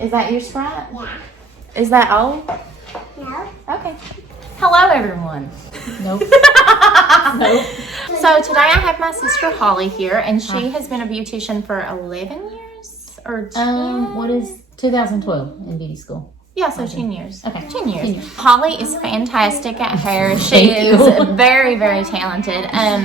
Is that your Sprite? Yeah. Is that old? No. Okay. Hello, everyone. Nope. Nope. So today I have my sister Holly here, and she has been a beautician for 11 years or 10. What is 2012 in beauty school? Yeah, so 10 years. Okay. 10 years. Holly is fantastic at hair. She is very, very talented. I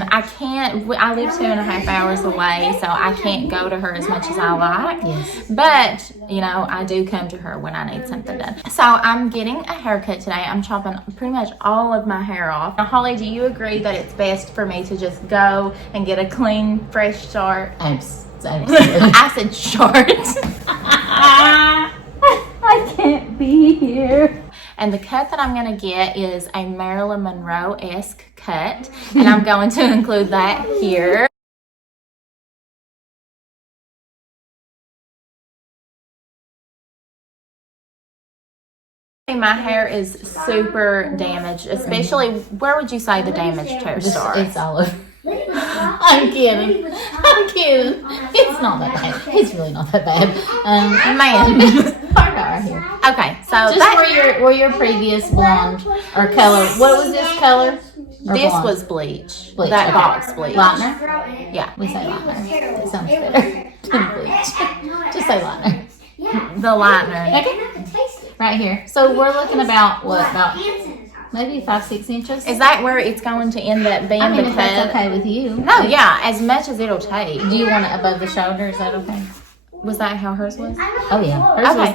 live 2.5 hours away, so I can't go to her as much as I like. Yes. But, you know, I do come to her when I need something done. So I'm getting a haircut today. I'm chopping pretty much all of my hair off. Now, Holly, do you agree that it's best for me to just go and get a clean, fresh start? Absolutely. I said short. I can't be here. And the cut that I'm going to get is a Marilyn Monroe-esque cut. And I'm going to include that here. My hair is super damaged, especially, where would you say the damaged hair starts? It's all over. I'm kidding. I'm kidding. It's not that bad. It's really not that bad. Man. Right here. Okay, so just were your previous blonde or color? What was this color? This was bleach. Bleach. That Okay. box bleach. Lightener? Yeah. We say lightener. It sounds better than bleach. Just say lightener. The lightener. Okay. Right here. So we're looking about about maybe 5-6 inches. Is that where it's going to end up being? I mean, because if that's okay with you. No, yeah, as much as it'll take. Do you want it above the shoulder? Is that okay? Was that how hers was? Oh yeah.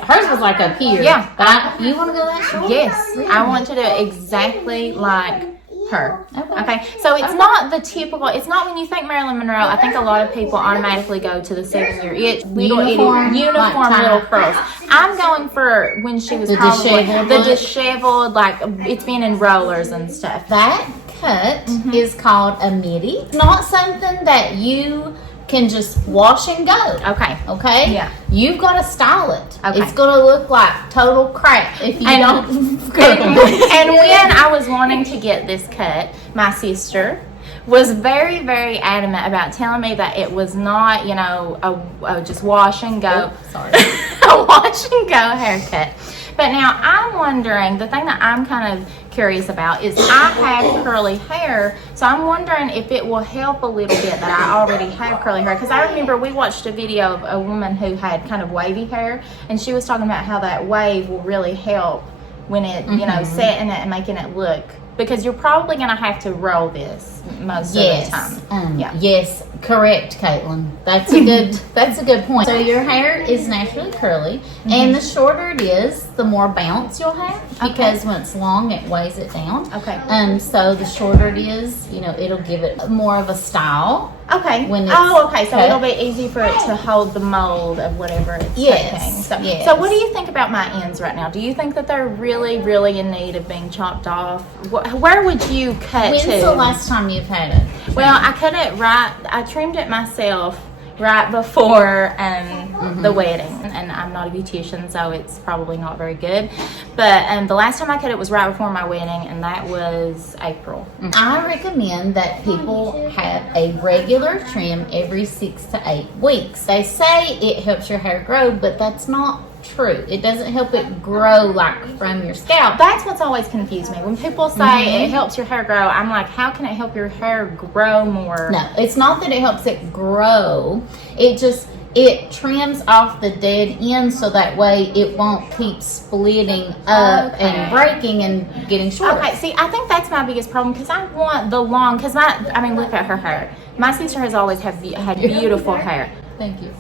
Hers was like up here. Yeah. But you want to go that short? Yes. Really? I want to do it exactly like her. Okay. So it's not the typical, it's not when you think Marilyn Monroe, I think a lot of people automatically go to the 7-year itch, uniform little curls. I'm going for when she was probably the disheveled, like it's been in rollers and stuff. That cut is called a midi. It's not something that you can just wash and go. Okay? Yeah. You've got to style it. Okay. It's going to look like total crap if you don't. And when I was wanting to get this cut, my sister was very, very adamant about telling me that it was not, you know, a just wash and go. Sorry. A wash and go haircut. But now I'm wondering, the thing that I'm kind of curious about is I have curly hair, so I'm wondering if it will help a little bit that I already have curly hair. Because I remember we watched a video of a woman who had kind of wavy hair, and she was talking about how that wave will really help when it, you know, setting it and making it look. Because you're probably going to have to roll this most of the time. Yes, correct, Caitlyn. That's a good point. So your hair is naturally curly, and the shorter it is, the more bounce you'll have. Because when it's long, it weighs it down. Okay. So the shorter it is, you know, it'll give it more of a style. Okay. When it's okay. So cut. it'll be easy for it to hold the mold of whatever it's taking. Yes. So what do you think about my ends right now? Do you think that they're really, really in need of being chopped off? Where would you cut When's to? the last time you've had it? Well, I cut it I trimmed it myself right before the wedding, and I'm not a beautician, so it's probably not very good, but the last time I cut it was right before my wedding, and that was April. I recommend that people have a regular trim every 6 to 8 weeks. They say it helps your hair grow, but that's not true. It doesn't help it grow like from your scalp. That's what's always confused me. When people say it helps your hair grow, I'm like, how can it help your hair grow more? No, it's not that it helps it grow. It trims off the dead end so that way it won't keep splitting up and breaking and getting shorter. Okay, see, I think that's my biggest problem because I want the long, because look at her hair. My sister has always had beautiful hair. Thank you.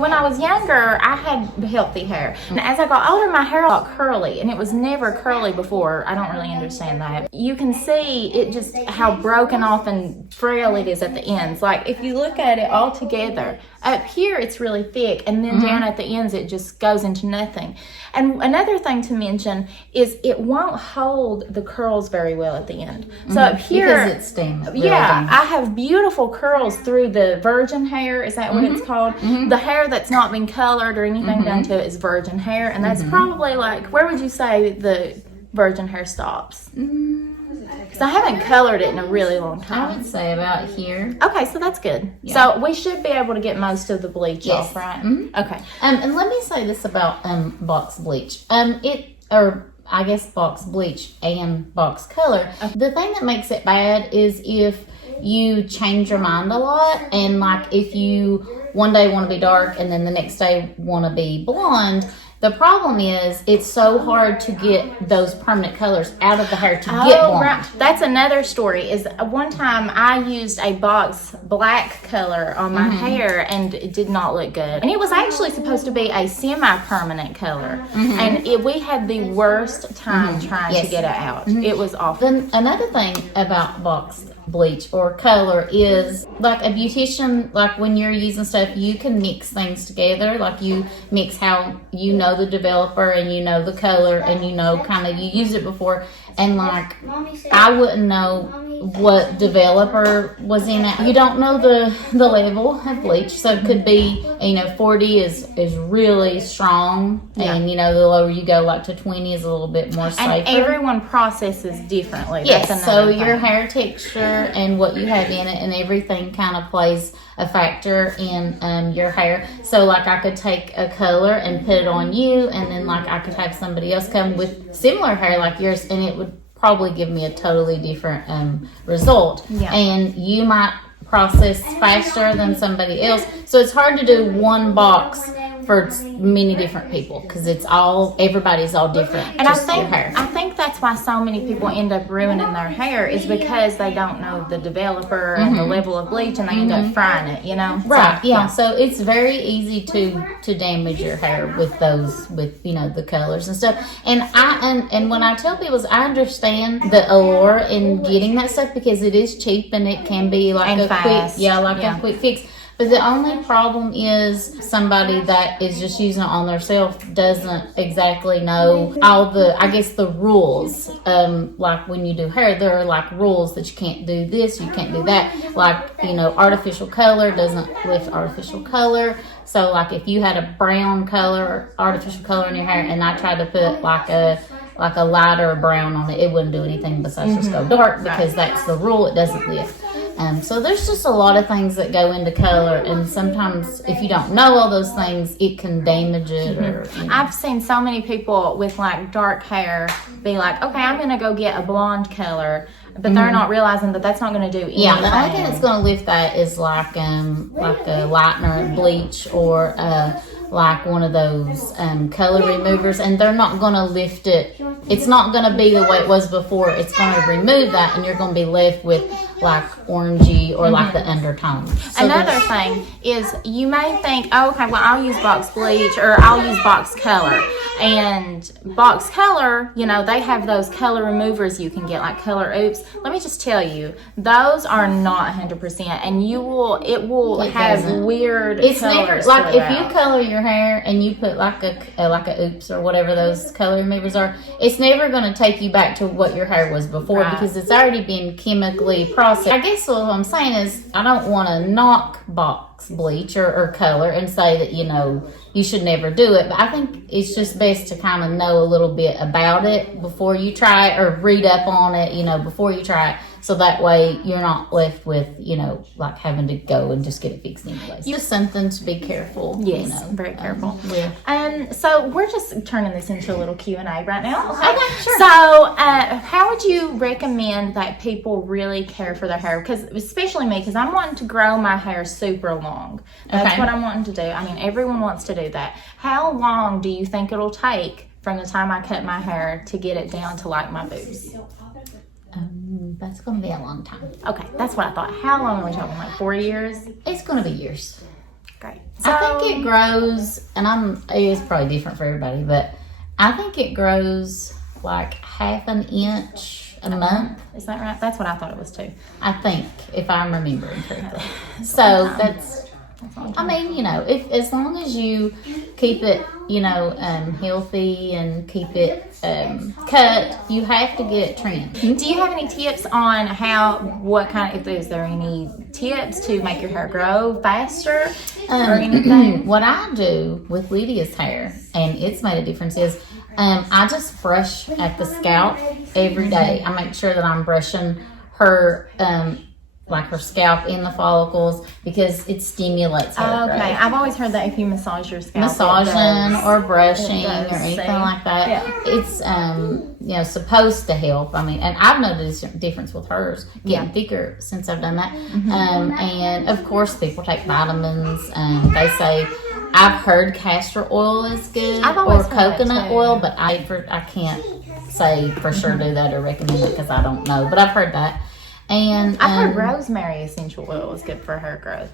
When I was younger, I had healthy hair. And as I got older, my hair got curly, and it was never curly before. I don't really understand that. You can see it just how broken off and frail it is at the ends. Like, if you look at it all together, up here it's really thick, and then down at the ends it just goes into nothing. And another thing to mention is it won't hold the curls very well at the end. So up here, because it's damaged. I have beautiful curls through the virgin hair. Is that what it's called? The hair that's not been colored or anything done to it is virgin hair, and that's probably like, where would you say the virgin hair stops? Because I haven't colored it in a really long I time. would say about here. Okay, so that's good. Yeah. So we should be able to get most of the bleach off, right? Mhm. Okay. And let me say this about box bleach. I guess box bleach and box color. The thing that makes it bad is if you change your mind a lot, and like if you one day want to be dark and then the next day want to be blonde. The problem is it's so hard to get those permanent colors out of the hair to get blonde. Right. That's another story. Is one time I used a box black color on my hair and it did not look good. And it was actually supposed to be a semi-permanent color. And we had the worst time trying to get it out. It was awful. Then another thing about box bleach or color is like a beautician, like when you're using stuff, you can mix things together. Like you mix how you know the developer and you know the color and you know kind of you used it before, and like I wouldn't know what developer was in it. You don't know the level of bleach, so it could be 40 is really strong, and the lower you go like to 20 is a little bit more safer. And everyone processes differently. Yes, That's so another your thing. hair texture and what you have in it and everything kind of plays a factor in your hair. So like I could take a color and put it on you, and then like I could have somebody else come with similar hair like yours, and it would probably give me a totally different result. Yeah. And you might process faster than somebody else. So it's hard to do one box for many different people because everybody's all different. And just your hair. I think that's why so many people end up ruining their hair is because they don't know the developer and the level of bleach, and they end up frying it. Right, So, yeah. So it's very easy to damage your hair with the colors and stuff. And when I tell people, I understand the allure in getting that stuff because it is cheap and it can be like And a fast. a quick fix. But the only problem is somebody that is just using it on themselves doesn't exactly know all the rules. Like when you do hair, there are like rules that you can't do this, you can't do that. Like, artificial color doesn't lift artificial color. So like if you had a brown color, artificial color in your hair, and I tried to put like a lighter brown on it, it wouldn't do anything besides just go dark because that's the rule. It doesn't lift. So there's just a lot of things that go into color, and sometimes if you don't know all those things, it can damage it. I've seen so many people with like dark hair be like, okay, I'm gonna go get a blonde color, but they're not realizing that that's not gonna do anything. Yeah, the only thing that's going to lift that is like a lightener, bleach, or like one of those color removers, and they're not going to lift it. It's not going to be the way it was before. It's going to remove that, and you're going to be left with like orangey or like the undertone. So Another thing is you may think, oh, okay, well, I'll use box bleach or I'll use box color. And box color, they have those color removers you can get, like Color Oops. Let me just tell you, those are not 100%, and it will have doesn't. weird It's colors never like if throughout. you color your hair and you put like a Oops or whatever those color removers are, it's never going to take you back to what your hair was before because it's already been chemically processed. I guess what I'm saying is I don't want to knock box bleach or color and say that you should never do it, but I think it's just best to kind of know a little bit about it before you try it, or read up on it before you try it, so that way you're not left with like having to go and just get it fixed anyways. Just something to be careful. Yes, very careful. Yeah. So we're just turning this into a little Q&A right now. Okay, sure. So how would you recommend that people really care for their hair? Because especially me, because I'm wanting to grow my hair super long. That's Okay. what I'm wanting to do. I mean, everyone wants to do that. How long do you think it'll take from the time I cut my hair to get it down to like my boobs? That's going to be a long time. Okay, that's what I thought. How long are we talking? Like 4 years? It's going to be years. Great. I think it grows, and it's probably different for everybody, but I think it grows like half an inch a month. Is that right? That's what I thought it was too. I think, if I'm remembering correctly. So that's I mean, if as long as you keep it, healthy and keep it cut, you have to get it trimmed. Do you have any tips on is there any tips to make your hair grow faster or anything? What I do with Lydia's hair, and it's made a difference, is I just brush at the scalp every day. I make sure that I'm brushing her, like her scalp in the follicles because it stimulates hair growth. Okay, I've always heard that if you massage your scalp, Massaging or brushing or does, anything see? like that, Yeah. it's supposed to help. I mean, and I've noticed a difference with hers getting thicker since I've done that. And of course, people take vitamins. They say, I've heard castor oil is good I've or always heard that coconut too. oil, but I can't say for sure do that or recommend it because I don't know. But I've heard that. And I've heard rosemary essential oil is good for hair growth.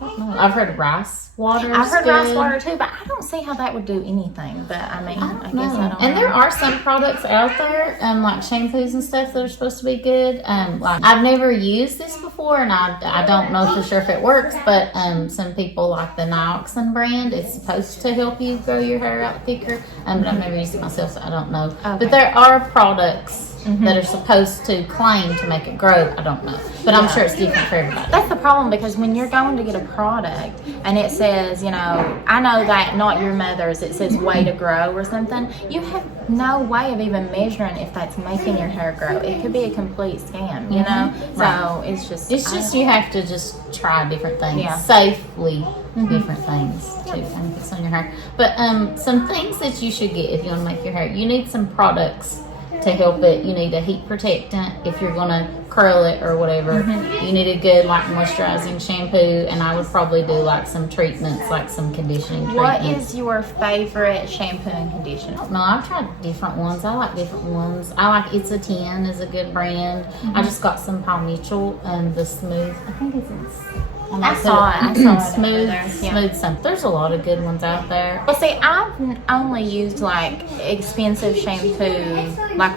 I've heard rice water. I've heard good. rice water too, but I don't see how that would do anything. But I mean, I guess I don't And know. there are some products out there, like shampoos and stuff that are supposed to be good. Like I've never used this before, and I don't know for sure if it works. But some people like the Nioxin brand. It's supposed to help you grow your hair out thicker. But I've never used it myself, so I don't know. Okay. But there are products that are supposed to claim to make it grow. I don't know, but I'm sure it's different for everybody. That's the problem, because when you're going to get a product and it says, I know that not your mother's, it says way to grow or something, you have no way of even measuring if that's making your hair grow. It could be a complete scam, So it's just You have to just try different things, Yeah. safely different things too, and fix on your hair. But some things that you should get if you want to make your hair, you need some products to help it. You need a heat protectant if you're going to curl it or whatever. You need a good moisturizing shampoo, and I would probably do some treatments, some conditioning treatments. What is your favorite shampoo and conditioner? No, I've tried different ones. I like different ones. I like It's a 10 is a good brand. I just got some Paul Mitchell and the smooth. I think it's I saw it smooth, there. Yeah. smooth something. There's a lot of good ones out there. Well, see, I've only used expensive shampoo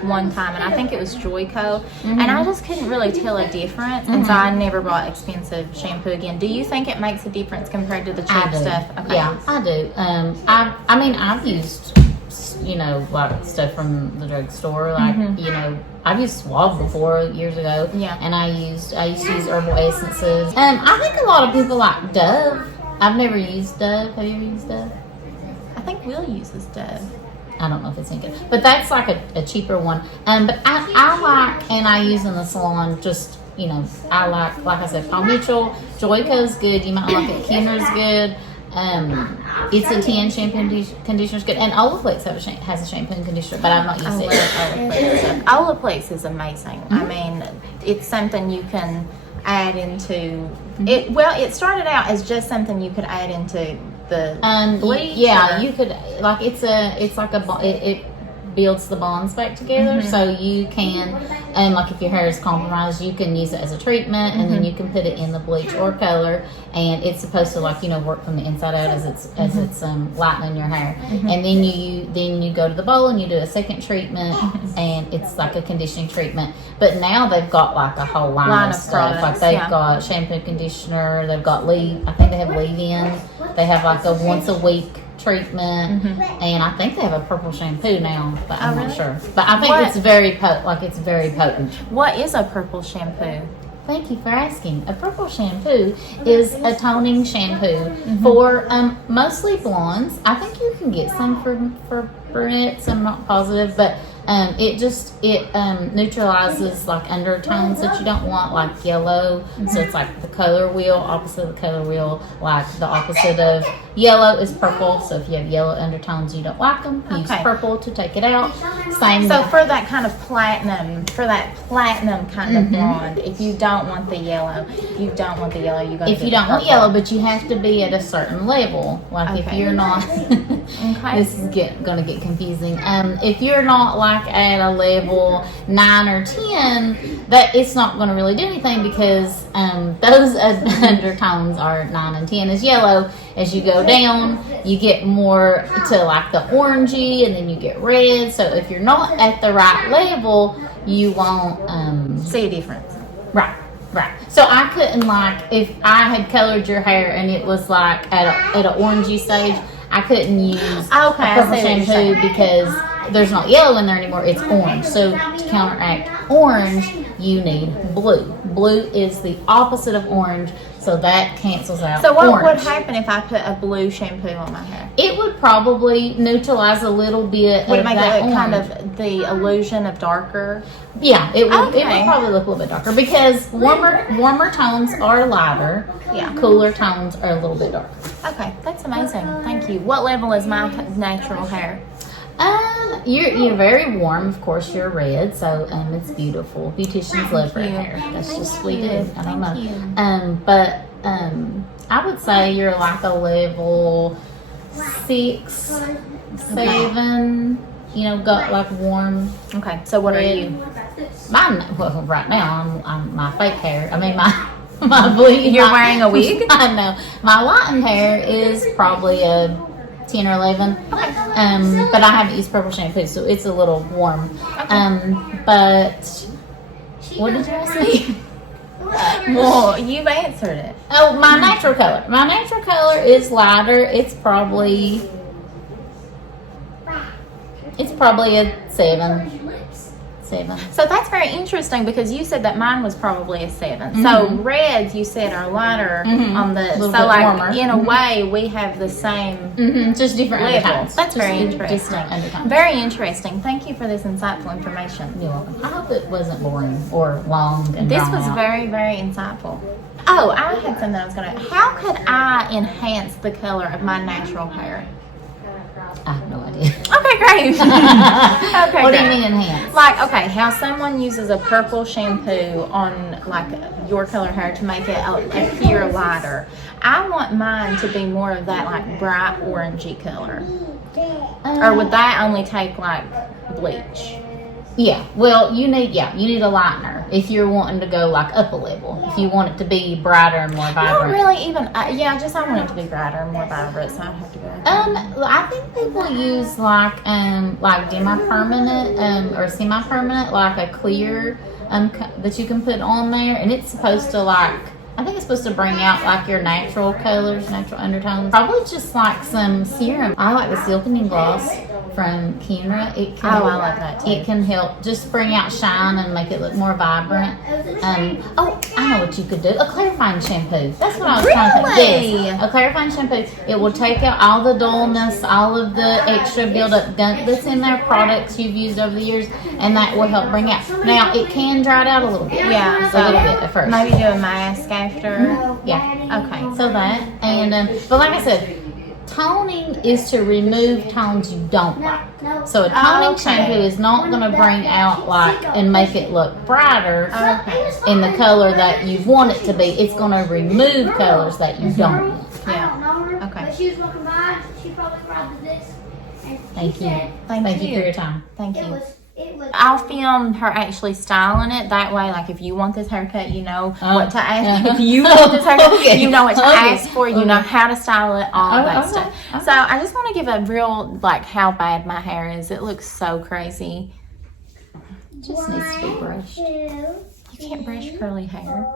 one time, and I think it was Joico, and I just couldn't really tell a difference, and so I never bought expensive shampoo again. Do you think it makes a difference compared to the cheap I do. stuff? Okay. Yeah, I do. I've used stuff from the drugstore, I've used Swab before years ago. Yeah. And I used to use herbal essences. I think a lot of people like Dove. I've never used Dove. Have you ever used Dove? I think Will uses Dove. I don't know if it's any good, but that's a cheaper one. But I like, and I use in the salon, just I like I said, Paul Mitchell, Joico's good. You might like it. Kenner's good. It's a 10 shampoo and conditioner's good, and Olaplex has a shampoo and conditioner, but I've not used it. Olaplex. Olaplex is amazing. I mean, it's something you can add into it. Well, it started out as just something you could add into the bleach. Yeah, you could it builds the bonds back together, so you can, if your hair is compromised, you can use it as a treatment, and then you can put it in the bleach or color, and it's supposed to work from the inside out as it's lightening your hair, and then you go to the bowl and you do a second treatment, and it's like a conditioning treatment. But now they've got a whole line of stuff. Products, They've got shampoo, conditioner. They've got I think they have leave-in. They have a once a week treatment, and I think they have a purple shampoo now, but I'm not sure. But I think it's very it's very potent. What is a purple shampoo? Thank you for asking. A purple shampoo is a toning shampoo for mostly blondes. I think you can get some for brunettes. I'm not positive, but it neutralizes undertones that you don't want, like yellow. So it's the color wheel, opposite of the color wheel. The opposite of yellow is purple. So if you have yellow undertones, you don't like them, use purple to take it out. Same. So for that kind of platinum kind of blonde, if you don't want the yellow, you're going to if you don't want yellow, but you have to be at a certain level. If you're not, this is going to get confusing. If you're not at a level 9 or 10, that it's not going to really do anything, because those undertones are 9 and 10 is yellow. As you go down, you get more to the orangey, and then you get red. So if you're not at the right level, you won't see a difference. Right. So I couldn't if I had colored your hair and it was at an orangey stage, I couldn't use a purple shampoo because there's not yellow in there anymore. It's orange. So to counteract orange, you need blue. Blue is the opposite of orange. So that cancels out. So what orange. would happen if I put a blue shampoo on my hair? It would probably neutralize a little bit Would it of make that it kind orange. of the illusion of darker? Yeah, it would. It Okay. would probably look a little bit darker because warmer tones are lighter. Yeah. Cooler tones are a little bit darker. Okay, that's amazing. Thank you. What level is my natural hair? You're very warm. Of course, you're red, so it's beautiful. Beauticians love red you. hair. That's Thank just we you. do. I don't Thank know. you. But I would say you're like a level 6, 7. You know, got like warm. Okay, so what are red. you? Mine. Well, right now I'm my fake hair. I mean my bleach. You're wearing a wig? I know. My lightened hair is probably a 10 or 11. But I haven't used purple shampoo, so it's a little warm. But what did you ask me? Well, you've answered it. Oh, my natural color. My natural color is lighter. It's probably a 7. So that's very interesting because you said that mine was probably a 7. So reds you said are lighter on the Little so bit like warmer. in a way we have the same Just different level. undertones. That's very Just interesting. different undertones. Very interesting. Thank you for this insightful information. You're welcome. I hope it wasn't boring or long and This drawn was out. very, very insightful. Oh, I had something I was going to. How could I enhance the color of my natural hair? I have no idea. Okay, great. Okay, What do you great. mean enhance? Like, okay, how someone uses a purple shampoo on like your color hair to make it appear lighter. I want mine to be more of that like bright orangey color. Or would that only take like bleach? Yeah, well, you need a lightener if you're wanting to go like up a level. If you want it to be brighter and more Not vibrant. really even, I want it to be brighter and more vibrant, so I'd have to go. I think people use like demi-permanent or semi-permanent, like a clear that you can put on there, and it's supposed to I think it's supposed to bring out like your natural colors, natural undertones. Probably just like some serum. I like the silkening gloss from Kenra. It can, Oh, I love that too. It can help just bring out shine and make it look more vibrant. I know what you could do. A clarifying shampoo. That's what I was trying to think. Really? Yes, a clarifying shampoo. It will take out all the dullness, all of the extra buildup gunk that's in their products you've used over the years, and that will help bring out. Now, it can dry it out a little bit. Yeah, a little bit at first. Maybe do a mask after. Yeah. Okay. So that, and but like I said, toning is to remove tones you don't like. So a toning Okay. shampoo is not going to bring out and make it look brighter Okay. in the color that you want it to be. It's going to remove colors that you don't want. Yeah. Okay. But she was walking by, she probably grabbed this. And Thank she you. said Thank you for your time. Thank it you. was I'll film her actually styling it. That way, like if you want this haircut, you know what to ask. If you want this haircut, Okay. you know what to Okay. ask for. You know how to style it. All that Okay. stuff. Okay. So I just want to give a real like how bad my hair is. It looks so crazy. Just needs to be brushed. You can't brush curly hair.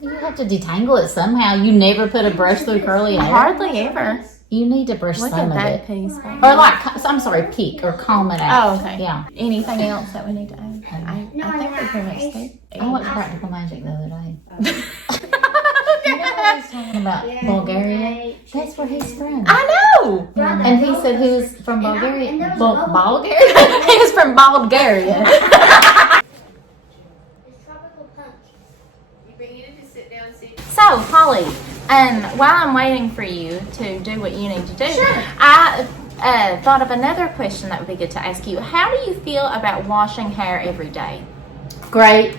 You have to detangle it somehow. You never put a brush through curly hair. Hardly ever. You need to brush Look some at of that it. piece. Or I'm sorry, peek or comb it out. Oh, okay. Yeah. Anything else that we need to add? I think we pretty much did. I watched Practical Magic the other day. You know what I was talking about Bulgaria? That's where he's from. I know. And he said he was from Bulgaria. Bulgaria? He was from Bulgaria. tropical punch. So, Holly, while I'm waiting for you to do what you need to do, Sure. I thought of another question that would be good to ask you. How do you feel about washing hair every day? Great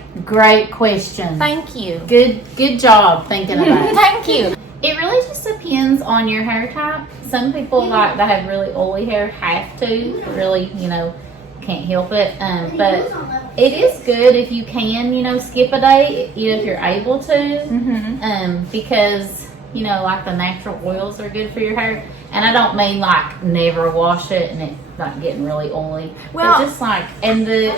question. Thank you. Good job thinking about it. Thank you. It really just depends on your hair type. Some people that have really oily hair have to really, can't help it. But it is good if you can, skip a day, if you're able to. Mm-hmm. Because, like the natural oils are good for your hair. And I don't mean like never wash it and it not getting really oily. Well- but just like, and the,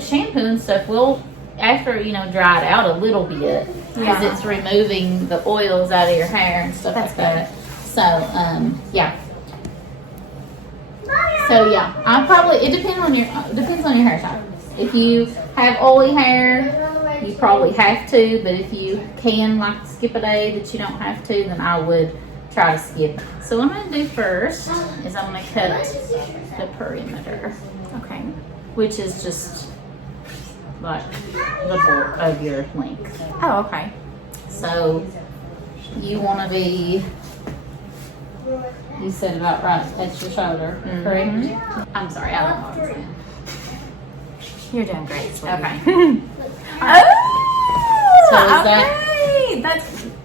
shampoo and stuff will, after, dry it out a little bit. Because Yeah. it's removing the oils out of your hair and stuff That's like that. So, yeah. So yeah, it depends on your hair type. If you have oily hair, you probably have to, but if you can like skip a day that you don't have to, then I would try to skip. So what I'm going to do first is I'm going to cut the perimeter, Okay. which is just like the bulk of your length. Oh, okay. So you want to be, you said about right at your shoulder, correct? I'm sorry, I don't know what I'm saying. You're doing great, sweetie. Okay. Oh, So is okay.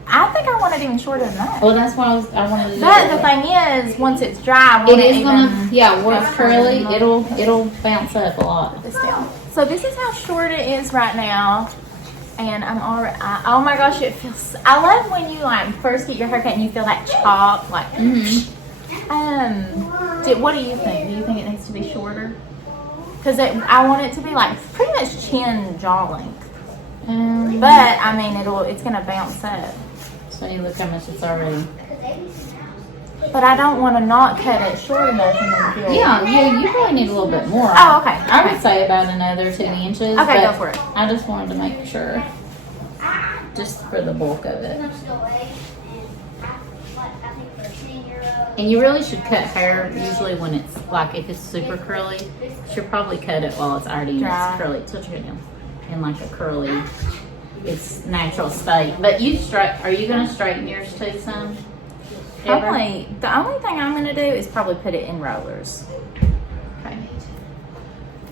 I think I want it even shorter than that. Well, that's what I wanted to do. But the thing is, once it's dry, I want It is even gonna, yeah, where it's go curly, further. it'll bounce up a lot. Put this down. So this is how short it is right now. And I'm already, oh my gosh, it feels, I love when you like first get your haircut and you feel that chop, like, what do you think? Do you think it needs to be shorter? Because I want it to be like pretty much chin jaw length. But I mean, it's gonna bounce up. So you look how much it's already. But I don't want to not cut it short enough and then feel. Yeah, you probably need a little bit more. Oh, okay. I would say about another 2 inches. Okay, but go for it. I just wanted to make sure, just for the bulk of it. And you really should cut hair usually when it's like, if it's super curly, you should probably cut it while it's already in Dry. its curly. Touch your nail. In like a curly, its natural state. But are you going to straighten yours too some? Ever? Probably. The only thing I'm gonna do is probably put it in rollers. Okay.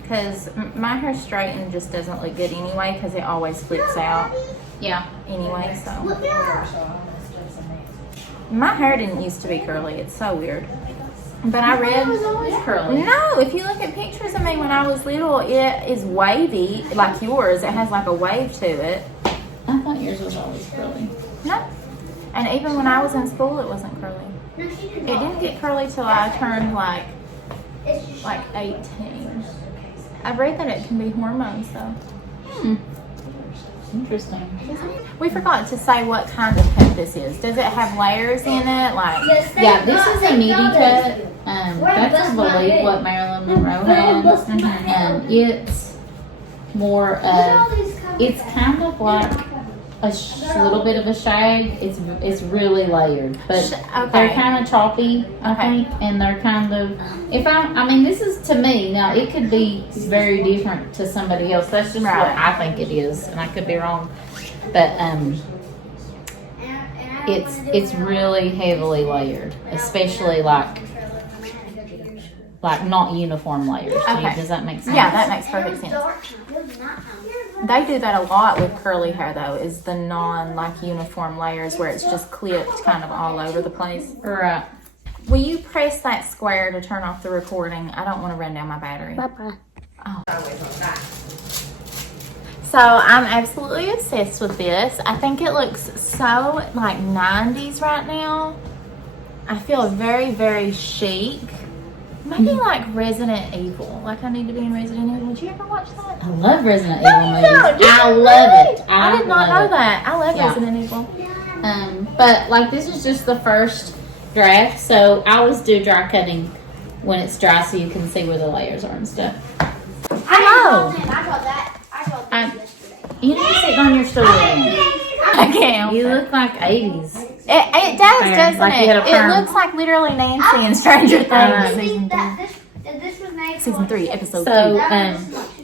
Because my hair straightened just doesn't look good anyway, because it always flips out Yeah. anyway. So my hair didn't used to be curly. It's so weird. But I read. It was always curly. No, if you look at pictures of me when I was little, it is wavy like yours. It has like a wave to it. I thought yours was always curly. No. And even when I was in school, it wasn't curly. It didn't get curly till I turned like 18. I've read that it can be hormones though. Interesting. We forgot to say what kind of cut this is. Does it have layers in it? Like, Yeah, this is a meaty cut. That's, I believe, what Marilyn Monroe had. It's more of, it's kind of like a little bit of a shag. It's really layered, but they're kind of choppy, I think, and they're kind of. I mean, this is to me. Now it could be very different to somebody else. That's just what I think it is, and I could be wrong. But it's really heavily layered, especially like not uniform layers. Okay. Does that make sense? yeah, that makes perfect sense. They do that a lot with curly hair though, is the like uniform layers where it's just clipped kind of all over the place. Right. Will you press that square to turn off the recording? I don't want to run down my battery. Papa. Oh. So I'm absolutely obsessed with this. I think it looks so like 90s right now. I feel very, very chic. Maybe like Resident Evil. Like I need to be in Resident Evil. Did you ever watch that? I love Resident No, Evil you movies. don't. I love it. I did not know love it. that. I love Yeah. Resident Evil. But like this is just the first draft, so I always do dry cutting when it's dry, so you can see where the layers are and stuff. Hello. I got that. I got that yesterday. You need to sit on your stool again. I can't. You look like 80s. It does, Fair. doesn't Like you it? had a It perm. looks like literally Nancy in Stranger Things season 3. This was made Season 3, episode So 2.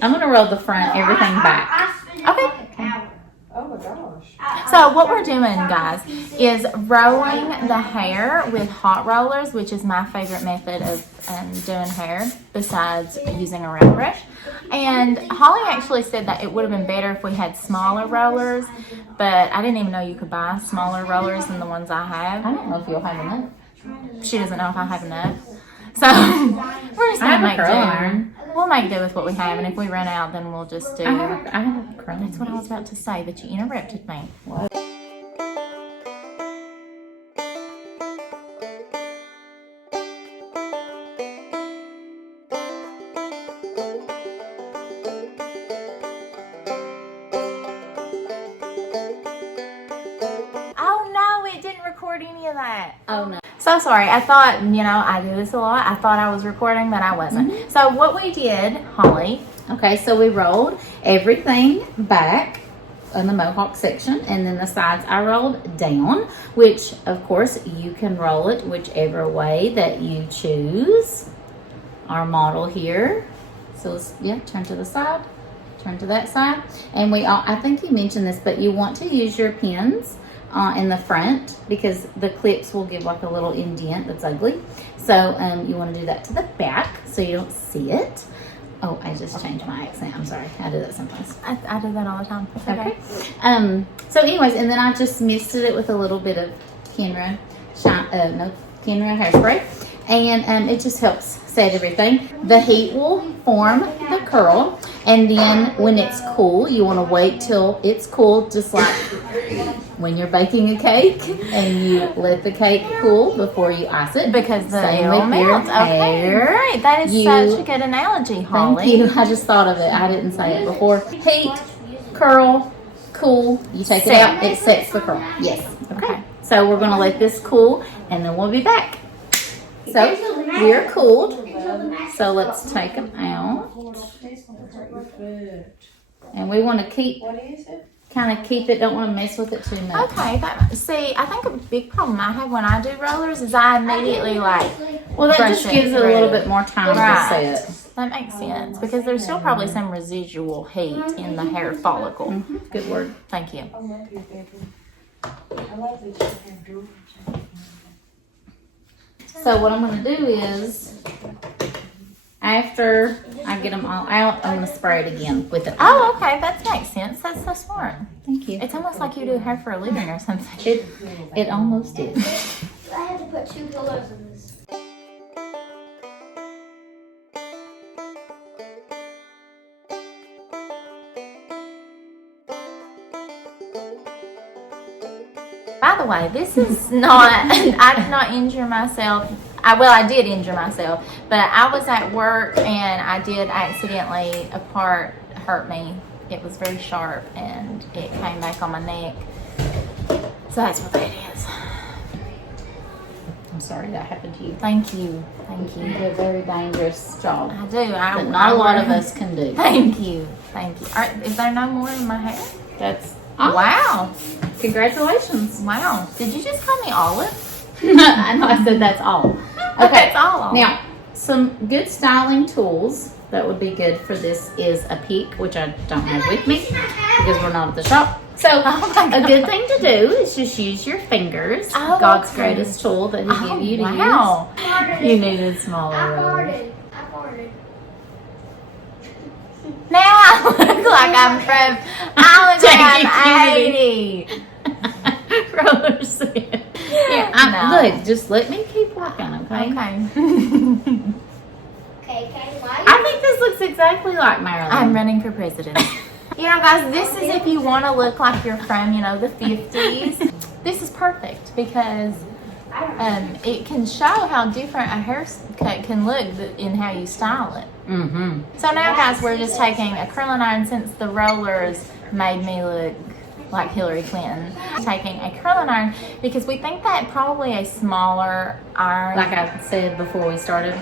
I'm gonna roll the front, everything back. Okay. So what we're doing, guys, is rolling the hair with hot rollers, which is my favorite method of doing hair besides using a round brush. And Holly actually said that it would have been better if we had smaller rollers, but I didn't even know you could buy smaller rollers than the ones I I have. don't know if you'll have enough. She doesn't know if I have enough. So we're just I have gonna a make curling do. iron. We'll make do with what we have, and if we run out, then we'll just do. I have a curling. That's what I was about to say, but you interrupted me. What? Oh no, it didn't record any of that. Oh no. So sorry. I thought, I do this a lot. I thought I was recording, but I wasn't. So what we did, Holly. Okay, so we rolled everything back on the mohawk section, and then the sides I rolled down, which of course you can roll it whichever way that you choose. Our model here. So let's, yeah, turn to the side, turn to that side. And I think you mentioned this, but you want to use your pins in the front because the clips will give like a little indent that's ugly. So you want to do that to the back so you don't see it. Oh, I just changed my accent. I'm sorry. I do that sometimes. I do that all the time. It's okay. So anyways, and then I just misted it with a little bit of Kenra hairspray. And it just helps set everything. The heat will form the curl. And then when it's cool, you want to wait till it's cool, just like when you're baking a cake and you let the cake cool before you ice it. Because the Same oil with your melts. Okay, hair. great. That is such a good analogy, Holly. Thank you. I just thought of it. I didn't say it before. Heat, curl, cool. You take it out, it sets the curl. Yes. Okay. So we're going to let this cool and then we'll be back. So we're cooled. So let's take them out. And we want to keep it, don't want to mess with it too much. Okay, see, I think a big problem I have when I do rollers is I immediately well, that just gives it a little bit more time to set. That makes sense because there's still probably some residual heat in the hair follicle. Mm-hmm. Good word. Thank you. So what I'm going to do is, after I get them all out, I'm going to spray it again with it. Oh, okay, that makes sense. That's so smart. Thank you. It's almost like you do hair for a living or something. It almost is. I had to put 2 pillows in this. By the way, this is not, I did not injure myself. I did injure myself, but I was at work and I did accidentally, a part hurt me. It was very sharp and it came back on my neck. So that's what that is. I'm sorry that happened to you. Thank you. Thank You you. do a very dangerous job. I do. But not a lot of us can do. Thank you. Thank you. Is there no more in my hair? That's Wow. Congratulations. Wow. Did you just call me Olive? I know I said that's all. Okay. That's all. Now, some good styling tools that would be good for this is a pick, which I don't have with me because we're not at the shop. So a good thing to do is just use your fingers. Oh, God's okay. greatest tool that He gave you to wow. use. You needed smaller I rollers. farted. Now I look like I'm 80. Rollers. No. Look, just let me keep working, okay? Okay, why? I think this looks exactly like Marilyn. I'm running for president. You know, guys, this is if you want to look like you're from, the 50s. This is perfect because it can show how different a haircut can look in how you style it. Mm-hmm. So now, guys, we're just taking a curling iron since the rollers made me look like Hillary Clinton. Taking a curling iron because we think that probably a smaller iron. Like I said before we started.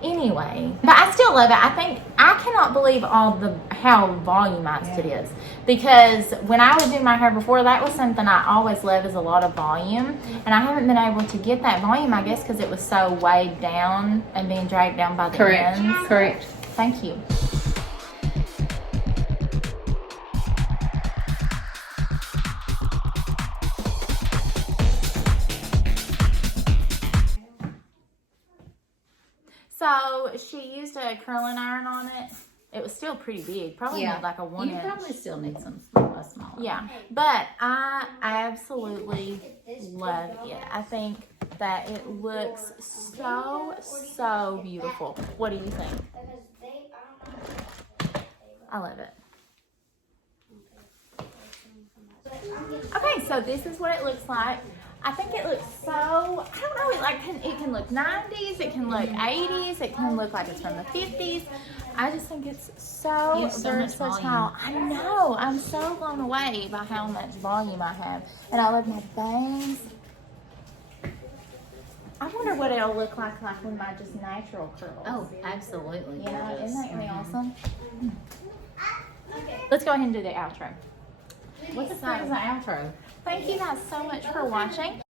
Anyway, but I still love it. I cannot believe how volumized it is, because when I would do my hair before, that was something I always loved, is a lot of volume, and I haven't been able to get that volume, I guess because it was so weighed down and being dragged down by the ends. Correct. Thank you. So she used a curling iron on it. It was still pretty big. Probably need like a 1 inch. You probably still need some smaller. Yeah, but I absolutely love it. I think that it looks so beautiful. What do you think? I love it. Okay, so this is what it looks like. I think it looks so, I don't know, it can look 90s, it can look 80s, it can look like it's from the 50s. I just think it's so versatile. I know, I'm so blown away by how much volume I have. And I love my bangs. I wonder what it'll look like with my just natural curls. Oh, absolutely. Yeah, isn't that really awesome? let's go ahead and do the outro. What the frick is an outro? Thank you guys so much for watching.